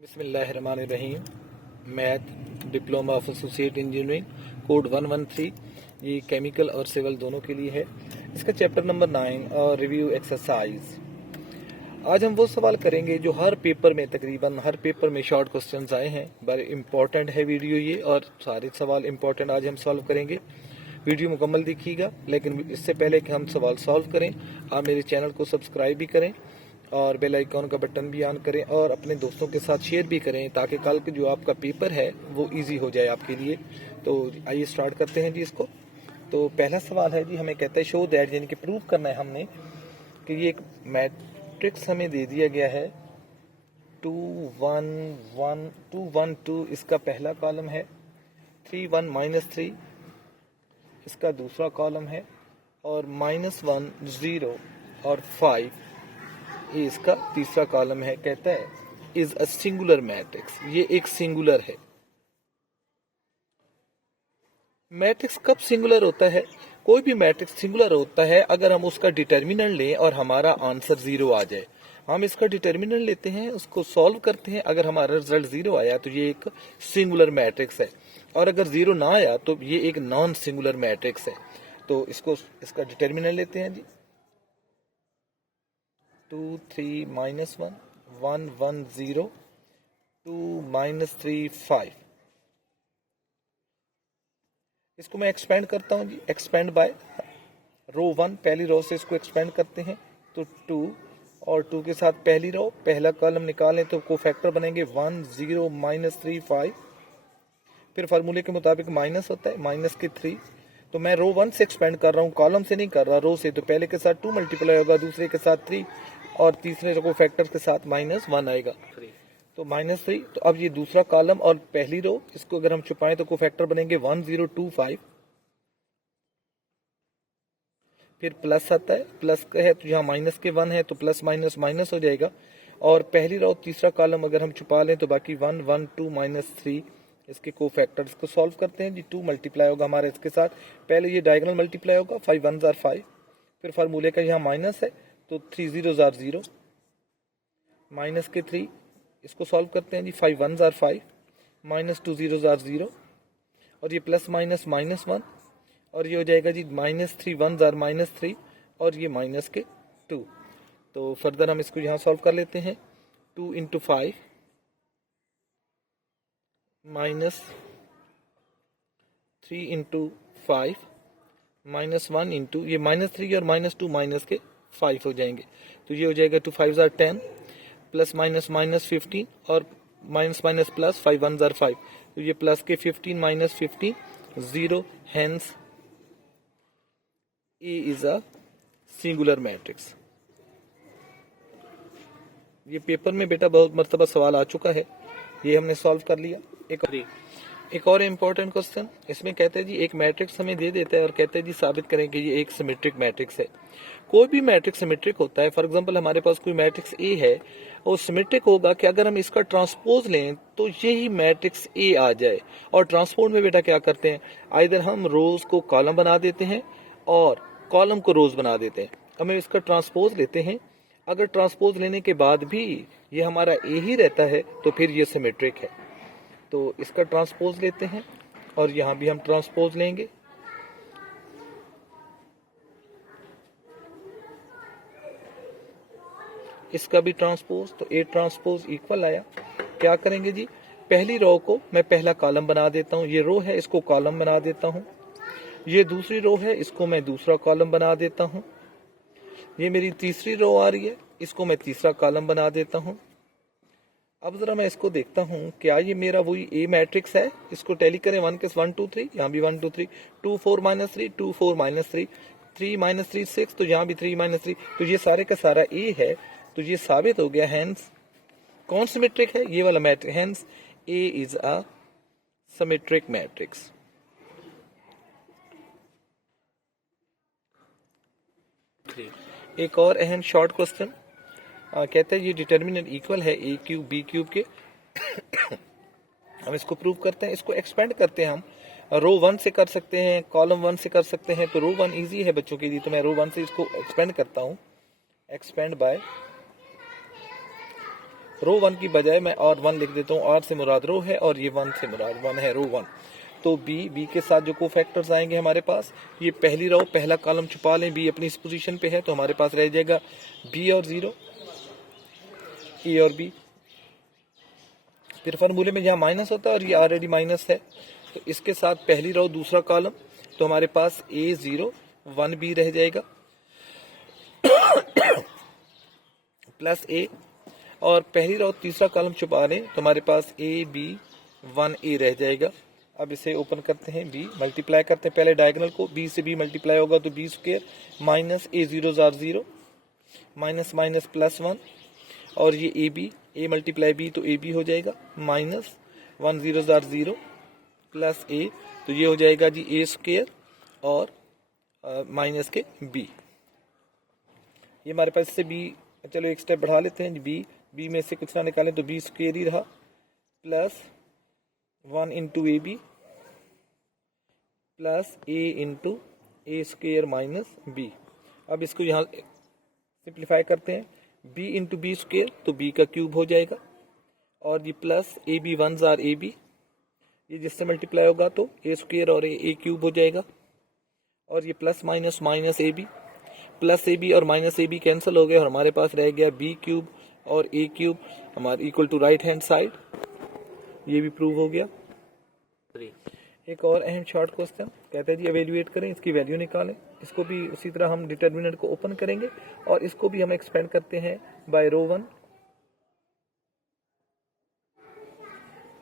बिस्मिल्लाहिर्रहमानिर्रहीम। Math diploma of associate engineering code 113, ये chemical और सिविल दोनों के लिए है। इसका चैप्टर नंबर 9 और रिव्यू एक्सरसाइज। आज हम वो सवाल करेंगे जो हर पेपर में, तकरीबन हर पेपर में शॉर्ट क्वेश्चंस आए हैं। बड़े इंपॉर्टेंट है वीडियो ये, और सारे सवाल इंपॉर्टेंट आज हम सॉल्व करेंगे। वीडियो मुकम्मल देखिएगा, लेकिन इससे पहले कि हम सवाल सॉल्व करें, आप मेरे चैनल को सब्सक्राइब भी करें और बेल आइकॉन का बटन भी ऑन करें और अपने दोस्तों के साथ शेयर भी करें, ताकि कल के जो आपका पेपर है वो इजी हो जाए आपके लिए। तो आइए स्टार्ट करते हैं जी इसको। तो पहला सवाल है जी, हमें कहता है शो दैट, यानी कि प्रूव करना है हमने कि ये एक मैट्रिक्स हमें दे दिया गया है 2 1 1 2 1 2, इसका पहला कॉलम है। 3 1 -3 इसका दूसरा कॉलम है, और -1 0 और 5 ये इसका तीसरा कॉलम है। कहता है इज अ सिंगुलर मैट्रिक्स, ये एक सिंगुलर है। मैट्रिक्स कब सिंगुलर होता है? कोई भी मैट्रिक्स सिंगुलर होता है अगर हम उसका डिटर्मिनेंट लें और हमारा आंसर 0 आ जाए। हम इसका डिटर्मिनेंट लेते हैं, उसको सॉल्व करते हैं, अगर हमारा रिजल्ट 0 आया तो ये एक सिंगुलर मैट्रिक्स है, और अगर 0 ना आया तो ये एक नॉन सिंगुलर मैट्रिक्स है। तो इसका डिटर्मिनेंट लेते हैं जी। 2 3 -1 1 1 0 2 -3 5। इसको मैं एक्सपेंड करता हूं जी, एक्सपेंड बाय रो 1, पहली रो से इसको एक्सपेंड करते हैं तो 2, और 2 के साथ पहली रो, पहला कॉलम निकालें तो कोफैक्टर बनेंगे 1 0 -3 5। फिर फार्मूले के मुताबिक माइनस होता है, माइनस के 3। तो मैं रो 1 से एक्सपेंड कर रहा हूँ, कॉलम से नहीं कर रहा, रो से। तो पहले के साथ 2 मल्टीप्लाई होगा, दूसरे के साथ 3, और तीसरे को फैक्टर के साथ -1 आएगा, तो -3। तो अब ये दूसरा कॉलम और पहली रो, इसको अगर हम छुपाएं तो कोफैक्टर बनेंगे 1 0 2 5। फिर प्लस आता है, प्लस का है तो यहाँ माइनस के 1 है तो प्लस माइनस माइनस हो जाएगा, और पहली रो तीसरा कॉलम अगर हम छुपा लें तो बाकी 1 1 2 -3 इसके कोफैक्टर्स को सॉल्व करते हैं जी। 2 मल्टीप्लाई होगा हमारे इसके साथ, पहले ये डायगोनल मल्टीप्लाई होगा, 5 1 जार 5। फिर फार्मूले का यहाँ माइनस है तो 3 0 जार 0, माइनस के 3 इसको सॉल्व करते हैं जी। 5 1 जार 5, -2 0 जार 0, और ये प्लस माइनस -1, और ये हो जाएगा जी -3 1 जार -3, और ये माइनस के 2। तो फर्दर हम इसको यहाँ सॉल्व कर लेते हैं। 2 × 5 -3 × 5 -1 इंटू ये -3 और -2 माइनस के 5 हो जाएंगे, तो ये हो जाएगा 2 5 जार 10, प्लस माइनस -15, और माइनस माइनस प्लस, 5 1 जार 5, तो ये प्लस के 15 -15 0, hence A is a singular matrix. ये पेपर में बेटा बहुत मर्तबा सवाल आ चुका है, ये हमने सॉल्व कर लिया। एक और इम्पोर्टेंट क्वेश्चन इसमें कहते हैं जी, एक मैट्रिक्स हमें दे देता है और कहते हैं जी साबित करें कि ये एक सिमेट्रिक मैट्रिक्स है। कोई भी मैट्रिक्स सिमेट्रिक होता है। फॉर एग्जांपल हमारे पास कोई मैट्रिक्स ए है, वो सिमेट्रिक होगा कि अगर हम इसका ट्रांसपोज लें तो यही मैट्रिक्स ए आ जाए। और ट्रांसपोज में बेटा क्या करते हैं, आइदर हम रोज को कॉलम बना देते हैं और कॉलम को रोज बना देते हैं। हमें इसका ट्रांसपोज लेते हैं, अगर ट्रांसपोज लेने के बाद भी ये हमारा ए ही रहता है तो फिर ये सिमेट्रिक है। तो इसका ट्रांसपोज लेते हैं, और यहां भी हम ट्रांसपोज लेंगे। इसका भी ट्रांसपोज, तो ए ट्रांसपोज इक्वल आया। क्या करेंगे जी, पहली रो को मैं पहला कॉलम बना देता हूं, ये रो है इसको कॉलम बना देता हूं। ये दूसरी रो है, इसको मैं दूसरा कॉलम बना देता हूं। ये मेरी तीसरी रो आ रही है, इसको मैं तीसरा कॉलम बना देता हूं। अब जरा मैं इसको देखता हूं, क्या ये मेरा वही ए मैट्रिक्स है? इसको टैली करें, 1 के 1 2 3, यहाँ भी 1 2 3, 2 4 -3 2 4 -3 3 -3 6, तो यहाँ भी 3 -3, तो ये सारे का सारा ए है। तो ये साबित हो गया, हेंस कौन सिमेट्रिक है? ये वाला matrix, hence A is a symmetric matrix. एक और अहम शॉर्ट क्वेश्चन कहते हैं ये डिटर्मिनेंट इक्वल है ए क्यूब बी क्यूब के। हम इसको प्रूव करते हैं, इसको एक्सपेंड करते हैं। हम रो 1 से कर सकते हैं, कॉलम 1 से कर सकते हैं। तो रो 1 इजी है बच्चों के लिए, तो मैं रो 1 से इसको एक्सपेंड करता हूं। एक्सपेंड बाय रो 1 की बजाय मैं R1 लिख देता हूँ। R से मुराद रो है और ये 1 से मुराद 1 है, रो 1। तो बी के साथ जो कोफैक्टर्स आएंगे हमारे पास, ये पहली रो पहला कॉलम छुपा लें, बी अपनी इस पोजीशन पे है, तो हमारे पास रह जाएगा बी और 0, ए और बी। फिर फार्मूले में यहाँ माइनस होता है और ये ऑलरेडी माइनस है, तो इसके साथ पहली रो दूसरा कॉलम, तो हमारे पास ए 0 1 बी रह जाएगा प्लस ए, और पहली रो तीसरा कॉलम छुपा लें तो हमारे पास ए बी 1 ए रह जाएगा। अब इसे ओपन करते हैं, बी मल्टीप्लाई करते हैं पहले डायगोनल को, बी से बी मल्टीप्लाई होगा तो बी स्क्वायर माइनस ए 0 जार 0 माइनस माइनस प्लस 1, और ये A B, A multiply B तो ए बी हो जाएगा माइनस 1 0 जार 0 प्लस ए, तो ये हो जाएगा जी ए स्क्वायर और माइनस के बी। ये हमारे पास से बी, चलो एक स्टेप बढ़ा लेते हैं, बी में से कुछ ना निकालें तो बी स्क्वायर ही रहा plus 1 into A B plus A into A square minus B. अब इसको यहाँ सिंप्लीफाई करते हैं, बी इंटू बी स्क्वायर तो बी का क्यूब हो जाएगा, और ये प्लस ए बी 1 जार ए बी, ये जिससे मल्टीप्लाई होगा तो ए स्क्वायर और ए क्यूब हो जाएगा, और ये plus minus minus A B, plus A B और माइनस ए बी कैंसिल हो गए और हमारे पास रह गया बी क्यूब और ए क्यूब हमारे equal to right hand side, ये भी प्रूव हो गया। एक और अहम शॉर्ट क्वेश्चन कहता है जी एवेल्युएट करें, इसकी वैल्यू निकालें। इसको भी उसी तरह हम डिटर्मिनेंट को ओपन करेंगे और इसको भी हम एक्सपेंड करते हैं बाय रो 1,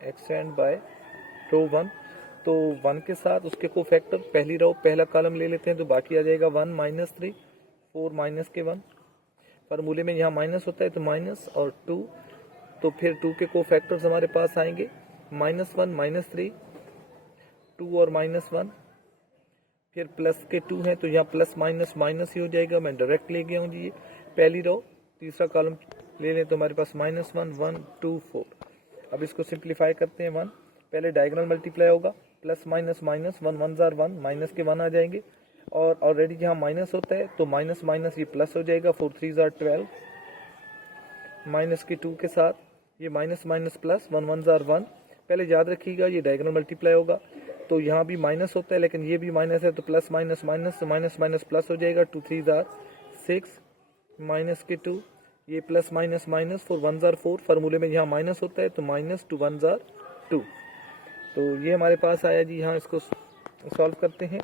एक्सटेंड बाय रो 1। तो 1 के साथ उसके कोफैक्टर पहली रो पहला कॉलम ले लेते हैं तो बाकी आ जाएगा 1 माइनस 3 4 माइनस के 1, फार्मूले में यहाँ माइनस होता है तो माइनस और 2, तो फिर 2 के कोफैक्टर्स हमारे पास आएंगे -1 -3 2 और -1, फिर प्लस के 2 हैं तो यहाँ प्लस माइनस माइनस ही हो जाएगा, मैं डायरेक्ट ले गया हूँ जी। ये पहली रो तीसरा कॉलम ले लें तो हमारे पास -1 1 2 4। अब इसको सिंप्लीफाई करते हैं, 1 पहले डायगोनल मल्टीप्लाई होगा, plus minus minus 1 1 jar 1 minus के 1 आ जाएंगे, और ऑलरेडी जहाँ माइनस होता है तो माइनस माइनस ये प्लस हो जाएगा, 4 3 जार 12 माइनस के 2 के साथ ये माइनस माइनस प्लस 1 1 जार 1। पहले याद रखिएगा ये डायगोनल मल्टीप्लाई होगा तो यहाँ भी माइनस होता है लेकिन ये भी माइनस है तो प्लस माइनस माइनस तो माइनस माइनस प्लस हो जाएगा, 2 3 जार 6 माइनस के 2 ये प्लस माइनस माइनस 4 1 जार 4, फार्मूले में यहाँ माइनस होता है तो माइनस 2 1 जार 2। तो ये हमारे पास आया जी। यहाँ इसको सॉल्व करते हैं,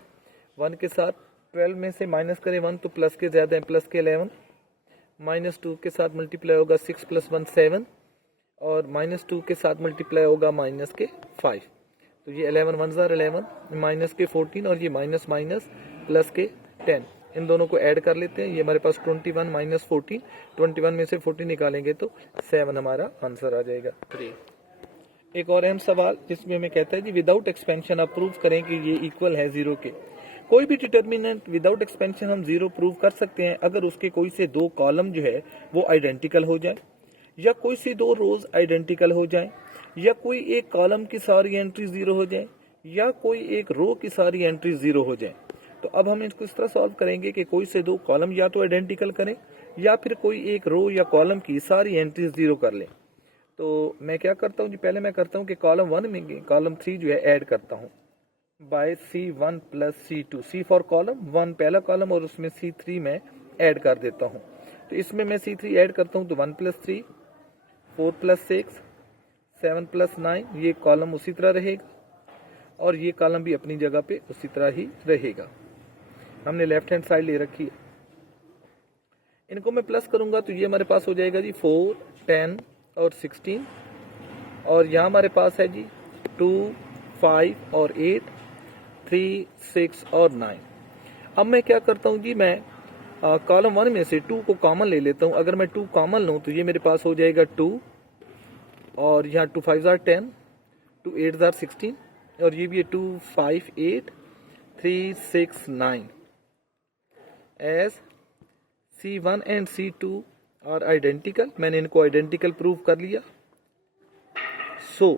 1 के साथ 12 में से माइनस करें 1 तो प्लस के ज़्यादा है, प्लस के 11, -2 के साथ मल्टीप्लाई होगा 6 + 1 7, और -2 के साथ मल्टीप्लाई होगा माइनस के 5, तो ये 11 1 जार 11 माइनस के 14 और ये माइनस माइनस प्लस के 10, इन दोनों को ऐड कर लेते हैं। ये हमारे पास 21 - 14, 21 में से 14 निकालेंगे तो 7 हमारा आंसर आ जाएगा। 3 एक और अहम सवाल जिसमें हमें कहता है जी विदाउट एक्सपेंशन आप प्रूव करें कि ये इक्वल है 0 के। कोई भी डिटर्मिनेंट विदाउट एक्सपेंशन हम 0 प्रूव कर सकते हैं अगर उसके कोई से 2 कॉलम जो है वो आइडेंटिकल हो जाए, या कोई सी 2 रोज आइडेंटिकल हो जाए, या कोई एक कॉलम की सारी एंट्री 0 हो जाए, या कोई एक रो की सारी एंट्री 0 हो जाए। तो अब हम इसको इस तरह सॉल्व करेंगे कि कोई से 2 कॉलम या तो आइडेंटिकल करें या फिर कोई एक रो या कॉलम की सारी एंट्रीज 0 कर लें। तो मैं क्या करता हूँ जी, पहले मैं करता हूँ कि कॉलम 1 में कॉलम 3 जो है ऐड करता हूँ bye C1 + C2, C for column 1 पहला कॉलम और उसमें C3 में ऐड कर देता हूँ। तो इसमें मैं C3 ऐड करता हूँ तो 1 + 3 4 + 6 7 + 9, ये कॉलम उसी तरह रहेगा और ये कॉलम भी अपनी जगह पे उसी तरह ही रहेगा। हमने लेफ्ट हैंड साइड ले रखी है, इनको मैं प्लस करूंगा तो ये हमारे पास हो जाएगा जी 4 10 और 16, और यहाँ हमारे पास है जी 2 5 और 8 3 6 और 9। अब मैं क्या करता हूँ जी, मैं कॉलम 1 में से 2 को कॉमन ले लेता हूँ। अगर मैं 2 कॉमन लूँ तो ये मेरे पास हो जाएगा 2, और यहाँ 2 5 जार 10 2 8 जार 16, और ये भी है 2 5 8 3 6 9 as C1 and C2 are identical. मैंने इनको आइडेंटिकल प्रूव कर लिया। सो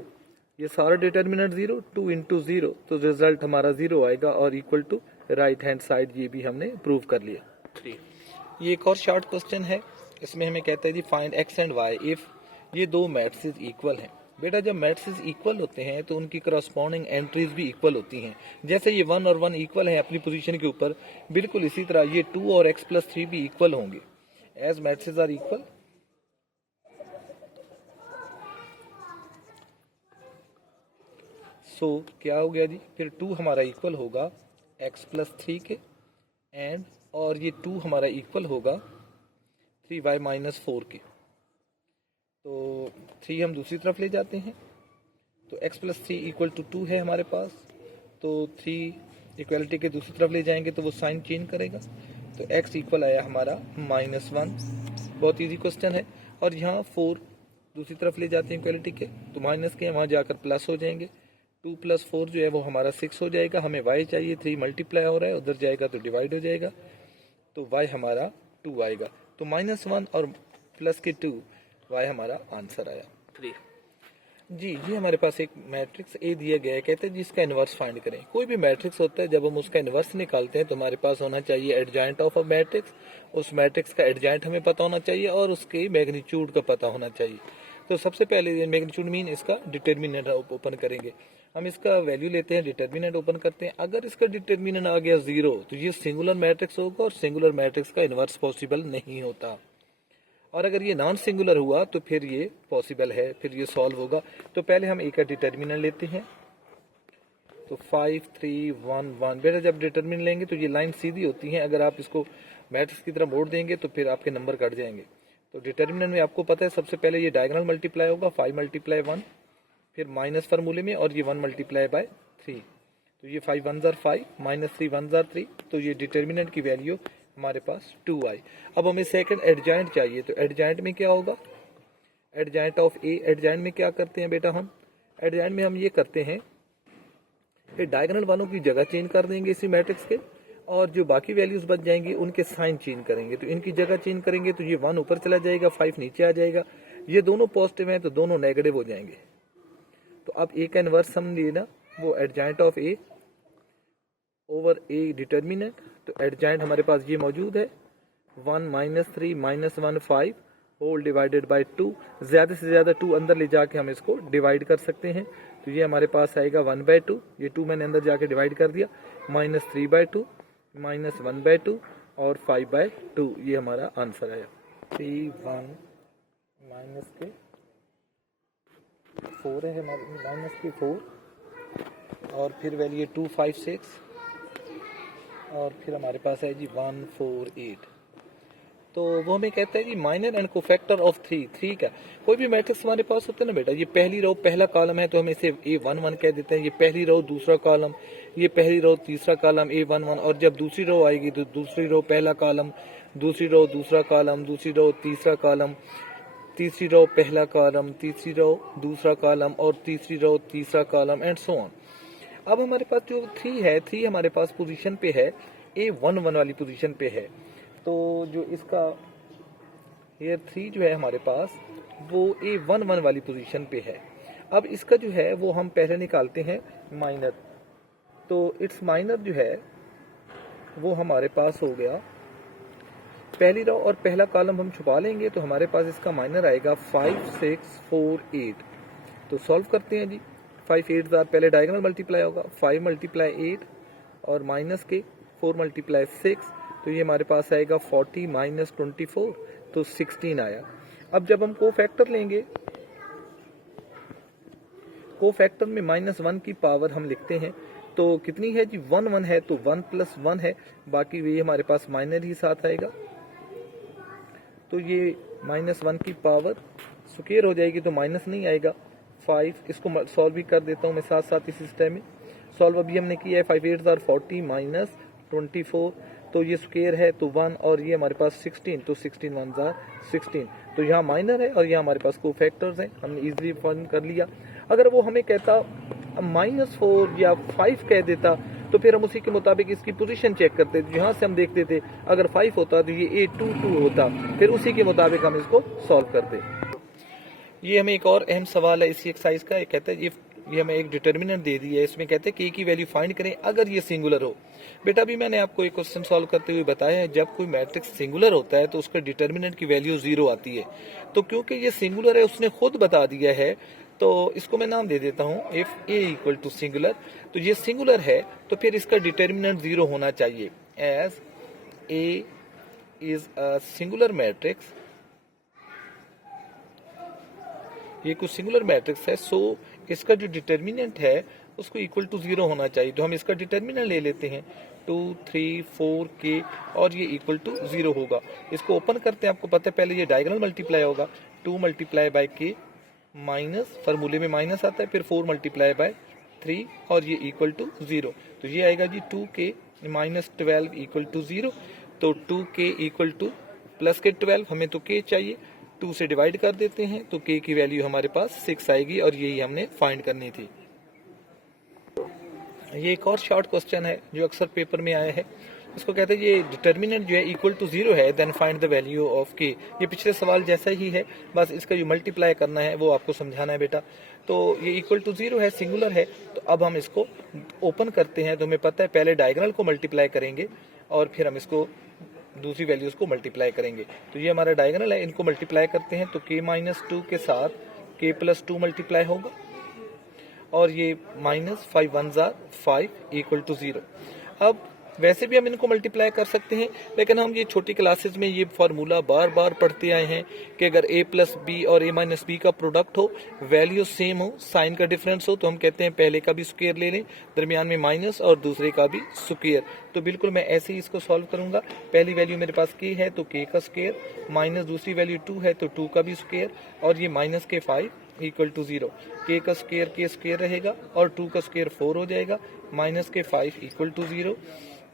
ये सारा डिटर्मिनेंट 0 2 × 0, तो रिजल्ट हमारा 0 आएगा और equal to right hand side, ये भी हमने प्रूव कर लिया। ये एक और शॉर्ट क्वेश्चन है, इसमें हमें कहता है जी find x and y if ये दो मैट्रिसेस इक्वल हैं। बेटा जब मैट्रिसेस इक्वल होते हैं तो उनकी करस्पॉन्डिंग एंट्रीज भी इक्वल होती हैं। जैसे ये 1 और 1 इक्वल है अपनी पोजीशन के ऊपर, बिल्कुल इसी तरह ये 2 और x+3 भी इक्वल होंगे। एज मैट्रिसेस आर इक्वल, सो क्या हो गया जी, फिर 2 हमारा इक्वल होगा x+3 के, एंड और ये 2 हमारा इक्वल होगा 3y-4 के। तो 3 हम दूसरी तरफ ले जाते हैं, तो x+3 इक्वल टू 2 है हमारे पास, तो 3 इक्वलिटी के दूसरी तरफ ले जाएंगे तो वो साइन चेंज करेगा, तो x इक्वल आया हमारा -1। बहुत इजी क्वेश्चन है। और यहाँ 4 दूसरी तरफ ले जाते हैं इक्वलिटी के, तो माइनस के वहाँ जाकर प्लस हो जाएंगे, 2 + 4 जो है वो हमारा 6 हो जाएगा। हमें y चाहिए, 3 मल्टीप्लाई हो रहा है, उधर जाएगा तो डिवाइड हो जाएगा, तो y हमारा 2 आएगा। तो -1 और प्लस के 2, y हमारा आंसर आया 3। जी, ये हमारे पास एक मैट्रिक्स ए दिया गया है, कहते हैं जिसका इन्वर्स फाइंड करें। कोई भी मैट्रिक्स होता है, जब हम उसका इन्वर्स निकालते हैं तो हमारे पास होना चाहिए एडजॉइंट ऑफ अ मैट्रिक्स, उस मैट्रिक्स का एडजॉइंट हमें पता होना चाहिए और उसके मैग्नीट्यूड का पता होना चाहिए। तो सबसे पहले मैग्नीट्यूड मीन इसका डिटर्मिनेंट ओपन करेंगे। हम इसका वैल्यू लेते हैं, डिटर्मिनेंट ओपन करते हैं। अगर इसका डिटर्मिनेंट आ गया 0 तो ये सिंगुलर मैट्रिक्स होगा और सिंगुलर मैट्रिक्स का इन्वर्स पॉसिबल नहीं होता। और अगर ये नॉन सिंगुलर हुआ तो फिर ये पॉसिबल है, फिर ये सॉल्व होगा। तो पहले हम ए का डिटर्मिनेंट लेते हैं, तो 5 3 1 1। बेटा जब डिटर्मिनेंट लेंगे तो ये लाइन सीधी होती है, अगर आप इसको मैट्रिक्स की तरह मोड़ देंगे तो फिर आपके नंबर कट जाएंगे। तो डिटर्मिनेंट में आपको पता है सबसे पहले ये डायगोनल मल्टीप्लाई होगा, 5 × 1, फिर माइनस फार्मूले में, और ये 1 × 3, तो ये 5 1 ज़ार 5, -3 1 ज़ार 3, तो ये डिटर्मिनेंट की वैल्यू हमारे पास 2 आई। अब हमें सेकंड एडजॉइंट चाहिए, तो एडजॉइंट में क्या होगा, एडजॉइंट ऑफ ए। एडजॉइंट में क्या करते हैं बेटा, हम एडजॉइंट में हम ये करते हैं कि डायगोनल वालों की जगह चेंज कर देंगे इसी मैट्रिक्स के, और जो बाकी वैल्यूज बच जाएंगी उनके साइन चेंज करेंगे। तो इनकी जगह चेंज करेंगे तो ये 1 ऊपर चला जाएगा, 5 नीचे आ जाएगा। ये दोनों पॉजिटिव हैं तो दोनों नेगेटिव हो जाएंगे। तो अब ए का इनवर्स हम लेना, वो adjoint of A over A determinant. तो एडजॉइंट हमारे पास ये मौजूद है, 1 -3 -1 5 होल डिवाइडेड बाय 2। ज्यादा से ज्यादा 2 अंदर ले जाके हम इसको डिवाइड कर सकते हैं, तो ये हमारे पास आएगा 1/2। ये 2 मैंने अंदर जाके डिवाइड कर दिया, -3/2 -1/2 और 5/2। ये हमारा आंसर आया 3 1 -4 है हमारे, -4 और फिर वैल्यू 2 5 6 और फिर हमारे पास है जी 1 4 8। तो वो हमें कहता है कि माइनर एंड कोफैक्टर ऑफ 3 का कोई भी मैट्रिक्स हमारे पास होता है ना बेटा, ये पहली रो पहला कॉलम है तो हम इसे A11 कह देते हैं, ये पहली रो दूसरा कॉलम, ये पहली रो तीसरा कॉलम A11, और जब दूसरी रो आएगी तो दूसरी रो पहला कॉलम, दूसरी रो दूसरा कॉलम, दूसरी रो तीसरा कॉलम, तीसरी रो पहला कॉलम, तीसरी रो दूसरा कॉलम और तीसरी रो तीसरा कॉलम एंड सो ऑन। अब हमारे पास जो 3 है, 3 हमारे पास पोजीशन पे है, A11 वाली पोजीशन पे है। तो जो इसका ये 3 जो है हमारे पास वो A11 वाली पोजीशन पे है। अब इसका जो है वो हम पहले निकालते हैं माइनर। तो इट्स माइनर जो है वो हमारे पास हो गया, पहली रो और पहला कॉलम हम छुपा लेंगे तो हमारे पास इसका माइनर आएगा 5 6 4 8। तो सॉल्व करते हैं जी, 5 8 ज़ार पहले डायगोनल मल्टीप्लाई होगा, 5 × 8 और माइनस के 4 × 6, तो ये हमारे पास आएगा 40 - 24, तो 16 आया। अब जब हम कोफैक्टर लेंगे, कोफैक्टर में -1 की पावर हम लिखते हैं, तो कितनी है जी 1 1 है, तो 1 + 1 है, बाकी ये हमारे पास माइनर ही साथ आएगा। तो ये -1 की पावर स्क्वायर हो जाएगी तो माइनस नहीं आएगा। 5 इसको सॉल्व भी कर देता हूँ मैं साथ साथ इस सिस्टम में। सॉल्व अभी हमने किया है, 5 8 ज़ार 40 - 24, तो ये स्क्वायर है तो 1, और ये हमारे पास 16, तो 16 1 ज़ार 16। तो यहाँ माइनर है और यहाँ हमारे पास कोफैक्टर्स हैं, हमने इजीली फाइंड कर लिया। अगर वो हमें कहता -4 या 5 कह देता तो फिर हम उसी के मुताबिक इसकी पोजीशन चेक करते थे। यहाँ से हम देखते थे अगर 5 होता तो ये A22 होता, फिर उसी के मुताबिक हम इसको सॉल्व करते। ये हमें एक और अहम सवाल है इसी एक्सरसाइज का, ये कहता है इफ ये हमें एक डिटर्मिनेंट दे दी है, इसमें कहते हैं के की वैल्यू फाइंड करें अगर ये सिंगुलर हो। बेटा अभी मैंने आपको एक क्वेश्चन सॉल्व करते हुए बताया है, जब कोई मैट्रिक्स सिंगुलर होता है तो उसका डिटर्मिनेंट की वैल्यू 0 आती है। तो क्योंकि ये सिंगुलर है, उसने खुद बता दिया है, तो इसको मैं नाम दे देता हूं if A equal to singular. तो ये सिंगुलर है तो फिर इसका डिटर्मिनेंट 0 होना चाहिए। As A is a singular matrix, ये कुछ सिंगुलर मैट्रिक्स है, सो इसका जो डिटर्मिनेंट है उसको इक्वल टू 0 होना चाहिए। तो हम इसका डिटर्मिनेंट ले लेते हैं 2, 3, 4 के, और ये इक्वल टू 0 होगा। इसको ओपन करते हैं, आपको पता है पहले ये डायगोनल मल्टीप्लाई होगा, 2 मल्टीप्लाई बाय के माइनस, फॉर्मूले में माइनस आता है, फिर 4 मल्टीप्लाई बाय 3 और ये इक्वल टू 0। तो ये आएगा जी 2k माइनस 12 इक्वल टू 0। तो 2k इक्वल टू प्लस के 12, हमें तो k चाहिए, 2 से डिवाइड कर देते हैं तो k की वैल्यू हमारे पास 6 आएगी और यही हमने फाइंड करनी थी। ये एक और शॉर्ट क्वेश्चन है जो अक्सर पेपर में आया है, इसको कहते हैं ये डिटर्मिनेंट जो है इक्वल टू 0 है, then find the value of k। ये पिछले सवाल जैसा ही है, बस इसका जो मल्टीप्लाई करना है वो आपको समझाना है बेटा। तो ये इक्वल टू 0 है, सिंगुलर है, तो अब हम इसको ओपन करते हैं। तो हमें पता है पहले डायगोनल को मल्टीप्लाई करेंगे और फिर हम इसको दूसरी वैल्यूज को मल्टीप्लाई करेंगे। तो ये हमारा डायगोनल है, इनको मल्टीप्लाई करते हैं तो k माइनस 2 के साथ k प्लस 2 मल्टीप्लाई होगा और ये माइनस 5 1 जार 5 इक्वल टू 0। अब वैसे भी हम इनको मल्टीप्लाई कर सकते हैं, लेकिन हम ये छोटी क्लासेस में ये फार्मूला बार बार पढ़ते आए हैं कि अगर a प्लस बी और a माइनस बी का प्रोडक्ट हो, वैल्यू सेम हो, साइन का डिफरेंस हो, तो हम कहते हैं पहले का भी स्क्वायर ले लें, दरमियान में माइनस और दूसरे का भी स्क्वायर। तो बिल्कुल मैं ऐसे ही इसको सॉल्व करूंगा। पहली वैल्यू मेरे पास k है तो k का स्क्वायर, माइनस दूसरी वैल्यू 2 है तो 2 का भी स्क्वायर, और ये माइनस के 5 इक्वल टू 0। k का स्क्वायर k स्क्वायर रहेगा और 2 का स्क्वायर 4 हो जाएगा, माइनस के 5 इक्वल टू 0।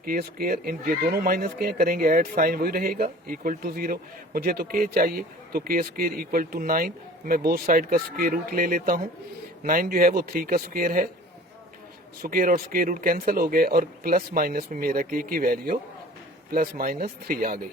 k स्क्वायर, इन ये दोनों माइनस के हैं, करेंगे ऐड, साइन वही रहेगा, इक्वल टू 0। मुझे तो k चाहिए तो k स्क्वायर इक्वल टू 9। मैं बोथ साइड का स्क्वायर रूट ले लेता हूँ। 9 जो है वो 3 का स्क्वायर है, स्क्वायर और स्क्वायर रूट कैंसिल हो गए और प्लस माइनस में मेरा k की वैल्यू प्लस माइनस 3 आ गई।